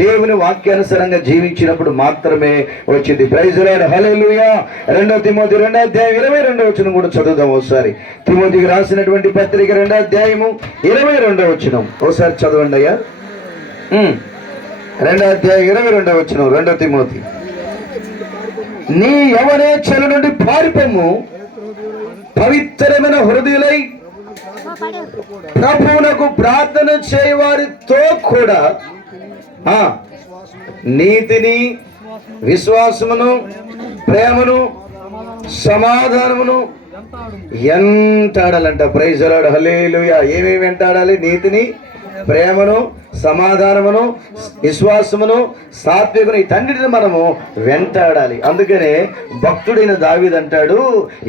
దేవుని వాక్యానుసారంగా జీవించినప్పుడు మాత్రమే వచ్చింది. Praise Lord. హల్లెలూయా. 2 తిమోతి 2వ అధ్యాయం 22వ వచనం కూడా చదువుదాం ఒకసారి. తిమోతికి రాసినటువంటి పత్రిక 2వ అధ్యాయము 22వ వచనం ఒకసారి చదవండి అయ్యా. 2వ అధ్యాయం 22వ వచనం. 2 తిమోతి. నీ యవనేచ్ఛల నుండి పారిపోము, పవిత్రమైన హృదయులై ప్రభువునకు ప్రార్థన చేయవారితో కూడా నీతిని, విశ్వాసమును, ప్రేమను, సమాధానమును ఎంటాడాలంట. Praise Lord. హల్లెలూయా. ఏమేమి వెంటాడాలి? నీతిని, ప్రేమను, సమాధానమును, విశ్వాసమును, సాత్వికను, వీటన్నిటిని మనము వెంటాడాలి. అందుకనే భక్తుడైన దావీదు అంటాడు,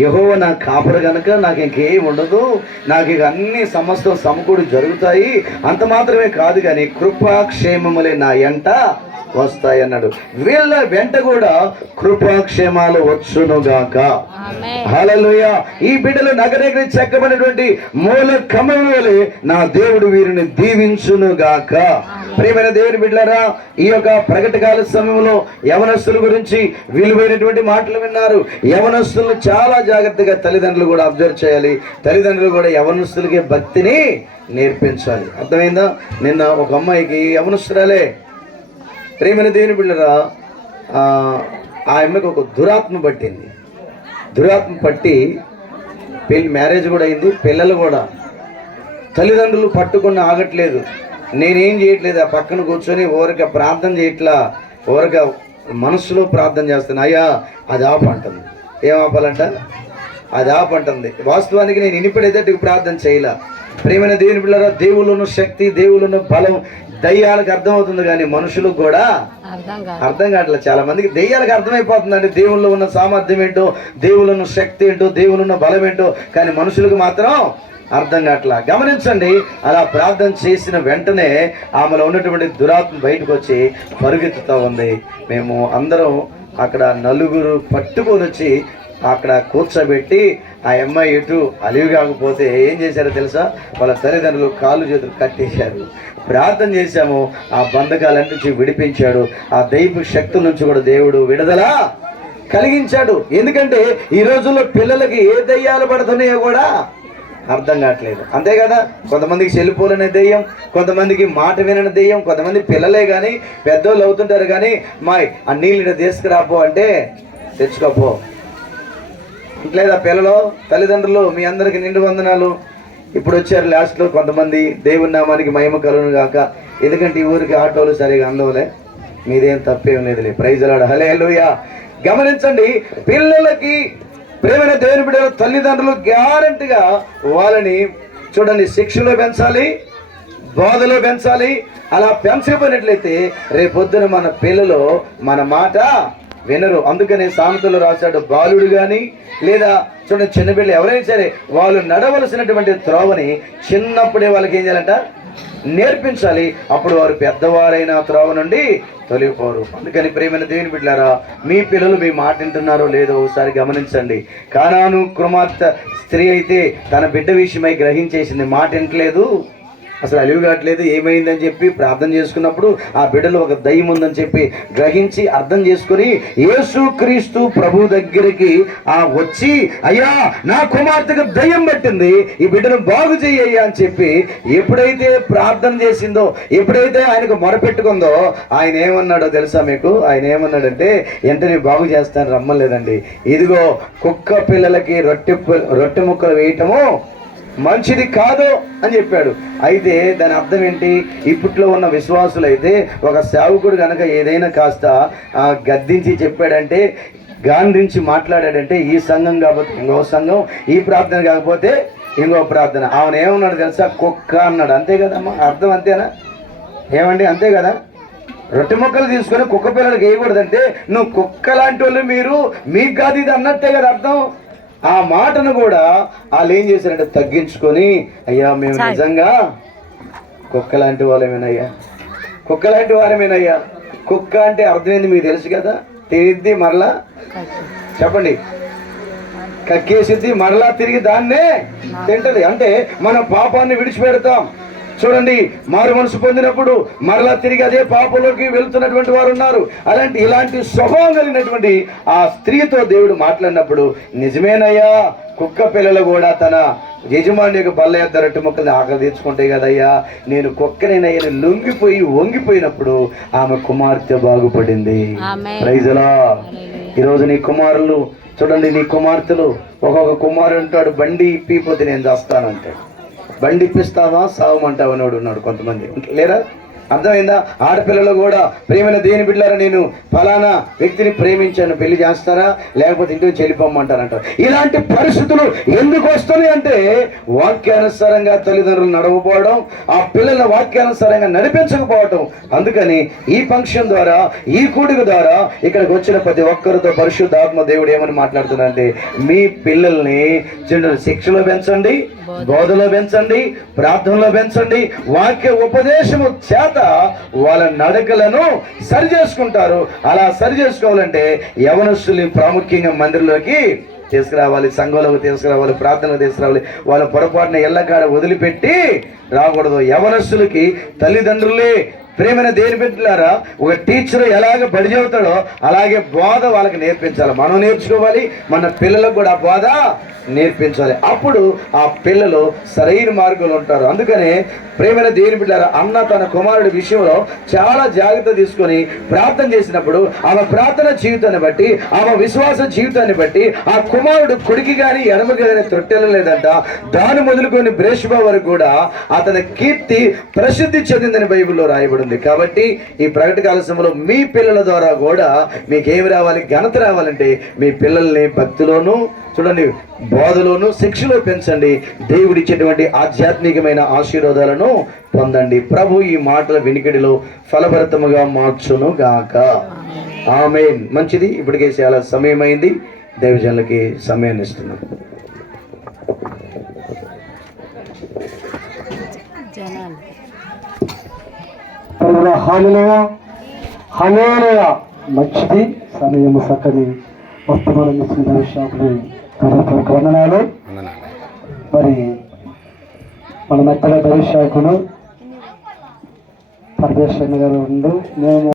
యెహోవా నా కాపరి గనుక నాకు ఇంకేం ఉండదు, నాకు ఇక అన్ని సమస్తం సమకూడి జరుగుతాయి. అంత మాత్రమే కాదు కానీ కృపాక్షేమములే నా ఎంట వస్తాయి అన్నాడు. వీళ్ళ వెంట కూడా కృపాక్షేమాలు వచ్చునుగాక. హల్లెలూయా. ఈ బిడ్డలు నగనగరి చెక్కబడినటువంటి మూల కమలవలే నా దేవుడు వీరిని దీవించునుగాక. ప్రియమైన దేవుని బిడ్డలారా, ఈ యొక్క ప్రకటకాల సమయంలో యవనస్తుల గురించి విలువైనటువంటి మాటలు విన్నారు. యవనస్తులను చాలా జాగ్రత్తగా తల్లిదండ్రులు కూడా అబ్జర్వ్ చేయాలి. తల్లిదండ్రులు కూడా యవనస్తులకి భక్తిని నేర్పించాలి. అర్థమైందా? నిన్న ఒక అమ్మాయికి, యవనస్తురాలే, ప్రేమైన దేవుని బిడ్డలారా, ఆ అమ్మకి ఒక దురాత్మ పట్టింది. దురాత్మ పట్టి మ్యారేజ్ కూడా అయింది, పిల్లలు కూడా. తల్లిదండ్రులు పట్టుకుని ఆగట్లేదు. నేనేం చేయట్లేదు, ఆ పక్కన కూర్చొని ఊరిక ప్రార్థన చేయట్లా, ఊరిక మనసులో ప్రార్థన చేస్తాను. అయ్యా అది ఆపంటుంది. ఏం ఆపాలంట? అది ఆపంటుంది. వాస్తవానికి నేను ఇనిపడేటట్టు ప్రార్థన చేయలే. ప్రేమైన దేవుని బిడ్డలారా, దేవుళ్ళను శక్తి, దేవుళ్ళను బలం దయ్యాలకు అర్థమవుతుంది కానీ మనుషులకు కూడా అర్థం కావట్లేదు. చాలా మందికి దెయ్యాలకు అర్థమైపోతుందండి దేవుళ్ళు ఉన్న సామర్థ్యం ఏంటో, దేవుళ్ళను శక్తి ఏంటో, దేవుళ్ళున్న బలం ఏంటో, కానీ మనుషులకు మాత్రం అర్థం కావట్లా. గమనించండి, అలా ప్రార్థన చేసిన వెంటనే ఆమెలో ఉన్నటువంటి దురాత్మ బయటకు వచ్చి పరుగెత్తుతూ ఉంది. మేము అందరం అక్కడ 4 పట్టుకొని వచ్చి అక్కడ కూర్చోబెట్టి ఆ అమ్మాయి ఎటు అలివి కాకపోతే ఏం చేశారో తెలుసా? వాళ్ళ తల్లిదండ్రులు కాళ్ళు చేతులు కట్టేశారు. ప్రార్థన చేశాము, ఆ బంధకాలన్నిటి నుంచి విడిపించాడు. ఆ దైవ శక్తుల నుంచి కూడా దేవుడు విడుదల కలిగించాడు. ఎందుకంటే ఈ రోజుల్లో పిల్లలకి ఏ దయ్యాలు పడుతున్నాయో కూడా అర్థం కావట్లేదు. అంతే కదా, కొంతమందికి సెల్ఫోన్ దెయ్యం, కొంతమందికి మాట వినని దెయ్యం, కొంతమంది పిల్లలే కానీ పెద్దోళ్ళు అవుతుంటారు కానీ మాయ్ ఆ నీళ్ళు తీసుకురాపో అంటే తెచ్చుకోపో. లేదా పిల్లలు తల్లిదండ్రులు మీ అందరికి నిండు వందనాలు. ఇప్పుడు వచ్చారు లాస్ట్లో కొంతమంది, దేవుని నామానికి మహిమ కలుగును గాక. ఎందుకంటే ఈ ఊరికి ఆటోలు సరిగా అందవులే, మీదేం తప్పేం లేదులే. ప్రైజ్ లార్డ్, హల్లెలూయా. గమనించండి, పిల్లలకి ప్రేమైన దేవుని బిడ్డలు తల్లిదండ్రులు గ్యారంటీగా వాళ్ళని చూడండి శిక్షలో పెంచాలి, బోధలో పెంచాలి. అలా పెంచకపోయినట్లయితే రేపొద్దున మన పిల్లలు మన మాట వినరు. అందుకని సామెతలు రాశాడు, బాలుడు కానీ లేదా చూడండి చిన్న పిల్లలు ఎవరైనా సరే వాళ్ళు నడవలసినటువంటి త్రోవని చిన్నప్పుడే వాళ్ళకి ఏం చేయాలంట? నేర్పించాలి. అప్పుడు వారు పెద్దవారైన త్రోవ నుండి తొలగిపోరు. అందుకని ప్రేమైన దేవుని బిడ్డలారా, మీ పిల్లలు మీ మాట వింటున్నారో లేదో ఒకసారి గమనించండి. కానాను కుమార్తె స్త్రీ అయితే తన బిడ్డ విషయమై గ్రహించేసింది, మాట వింటలేదు, అసలు అలివి కావట్లేదు, ఏమైందని చెప్పి ప్రార్థన చేసుకున్నప్పుడు ఆ బిడ్డలో ఒక దయ్యం ఉందని చెప్పి గ్రహించి అర్థం చేసుకుని యేసుక్రీస్తు ప్రభు దగ్గరికి వచ్చి, అయ్యా నా కుమార్తెకు దయ్యం పట్టింది, ఈ బిడ్డను బాగు చెయ్యయ్యా అని చెప్పి ఎప్పుడైతే ప్రార్థన చేసిందో, ఎప్పుడైతే ఆయనకు మొరపెట్టుకుందో, ఆయన ఏమన్నాడో తెలుసా మీకు? ఆయన ఏమన్నాడంటే, వెంటనే బాగు చేస్తాను రమ్మలేదండి. ఇదిగో కుక్క పిల్లలకి రొట్టె ముక్కలు వేయటము మంచిది కాదు అని చెప్పాడు. అయితే దాని అర్థం ఏంటి? ఇప్పట్లో ఉన్న విశ్వాసులు అయితే ఒక సేవకుడు కనుక ఏదైనా కాస్త గద్దించి చెప్పాడంటే, గాంధించి మాట్లాడాడంటే, ఈ సంఘం కాకపోతే ఇంకో సంఘం, ఈ ప్రార్థన కాకపోతే ఇంకో ప్రార్థన. ఆమెను ఏమన్నాడు తెలుసా? కుక్క అన్నాడు. అంతే కదమ్మా, అర్థం అంతేనా? ఏమండి, అంతే కదా? రొట్టె మొక్కలు తీసుకొని కుక్క పిల్లలకి వేయకూడదంటే నువ్వు కుక్క లాంటి వాళ్ళు మీరు, మీకు కాదు ఇది అన్నట్టే కదా అర్థం. ఆ మాటను కూడా వాళ్ళు ఏం చేశారంటే తగ్గించుకొని, అయ్యా మేము నిజంగా కుక్క లాంటి వాళ్ళమేనయ్యా, కుక్క లాంటి వారమేనయ్యా. కుక్క అంటే అర్థమైంది మీకు తెలుసు కదా, తిరిగిద్ది మరలా, చెప్పండి, కక్కేసిద్ది మరలా తిరిగి దాన్నే తింటది. అంటే మన పాపాన్ని విడిచిపెడతాం. చూడండి, మారు మనసు పొందినప్పుడు మరలా తిరిగి అదే పాపంలోకి వెళ్తున్నటువంటి వారు ఉన్నారు. ఇలాంటి స్వభావం కలిగినటువంటి ఆ స్త్రీతో దేవుడు మాట్లాడినప్పుడు, నిజమేనయ్యా, కుక్క పిల్లలు కూడా తన యజమాని యొక్క బల్ల యొద్ద రొట్టె ముక్కల్ని ఆకలి తీర్చుకుంటాయి కదయ్యా, నేను కుక్కనేనయ్యా లొంగిపోయి వంగిపోయినప్పుడు ఆమె కుమార్తె బాగుపడింది. Praise the lord. ఈరోజు నీ కుమారులు చూడండి, నీ కుమార్తెలు, ఒక్కొక్క కుమారుడు అంటాడు, బండి ఇప్పిపోతే నేను చేస్తానంటాడు. బండి ఇప్పిస్తావా సావమంటావు అనేవాడు ఉన్నాడు. కొంతమంది లేరా? అర్థమైందా? ఆడపిల్లలు కూడా ప్రేమైన దేని బిడ్డలారా, నేను ఫలానా వ్యక్తిని ప్రేమించాను, పెళ్లి చేస్తారా లేకపోతే ఇంటికి చెల్లిపోమ్మంటారంట. ఇలాంటి పరిస్థితులు ఎందుకు వస్తున్నాయి అంటే వాక్యానుసారంగా తల్లిదండ్రులు నడవకపోవడం, ఆ పిల్లల వాక్యానుసారంగా నడిపించకపోవడం. అందుకని ఈ ఫంక్షన్ ద్వారా, ఈ కూడిక ద్వారా ఇక్కడికి వచ్చిన ప్రతి ఒక్కరితో పరిశుద్ధాత్మ దేవుడు ఏమని మాట్లాడుతున్నాడంటే, మీ పిల్లల్ని శిక్షలో పెంచండి, బోధలో పెంచండి, ప్రార్థనలో పెంచండి, వాక్య ఉపదేశము చేత వాళ్ళ నడకలను సరి చేసుకుంటారు. అలా సరి చేసుకోవాలంటే యవనస్తుల్ని ప్రాముఖ్యంగా మందిరంలోకి తీసుకురావాలి, సంఘంలోకి తీసుకురావాలి, ప్రార్థనకు తీసుకురావాలి. వాళ్ళ పొరపాటున ఎల్లకాడ వదిలిపెట్టి రాకూడదు. యవనస్తులకి తల్లిదండ్రులే ప్రేమైన దేని బిడ్డలారా, ఒక టీచర్ ఎలాగ బడి చెబుతాడో అలాగే బోధ వాళ్ళకి నేర్పించాలి. మనం నేర్చుకోవాలి, మన పిల్లలకు కూడా బోధ నేర్పించాలి. అప్పుడు ఆ పిల్లలు సరైన మార్గంలో ఉంటారు. అందుకనే ప్రేమైన దేవుని బిడ్డలారా, అన్న తన కుమారుడి విషయంలో చాలా జాగ్రత్త తీసుకొని ప్రార్థన చేసినప్పుడు ఆమె ప్రార్థన జీవితాన్ని బట్టి, ఆమె విశ్వాస జీవితాన్ని బట్టి ఆ కుమారుడు కుడికి కానీ ఎడమకి కానీ త్రొట్టెలలేదంట. దాని మొదలుకొని బ్రేషుబా వరకు కూడా అతని కీర్తి ప్రసిద్ధి చెందిందని బైబిల్లో రాయబడింది. కాబట్టి ఈ ప్రకటకాల సమయంలో మీ పిల్లల ద్వారా కూడా మీకేమి రావాలి? ఘనత రావాలంటే మీ పిల్లల్ని భక్తిలోను చూడండి, బోధలోను, శిక్షలో పెంచండి. దేవుడిచ్చేటువంటి ఆధ్యాత్మికమైన ఆశీర్వాదాలను పొందండి. ప్రభు ఈ మాటల వినికిడిలో ఫలభరితముగా మార్చును గాక. ఆమేన్. మంచిది. ఇప్పటికే చాలా సమయం అయింది. దైవజనులకి సమయాన్ని ఇస్తున్నాం. హల్లెలూయా, హల్లెలూయా. మంచిది. సమయము చక్కని వర్తమానం ఇచ్చిన హృదయపూర్వక వందనాలు. మరి మన మెత్తల దైవశాఖను పరమేశ్వరన్ గారు ఉండు మేము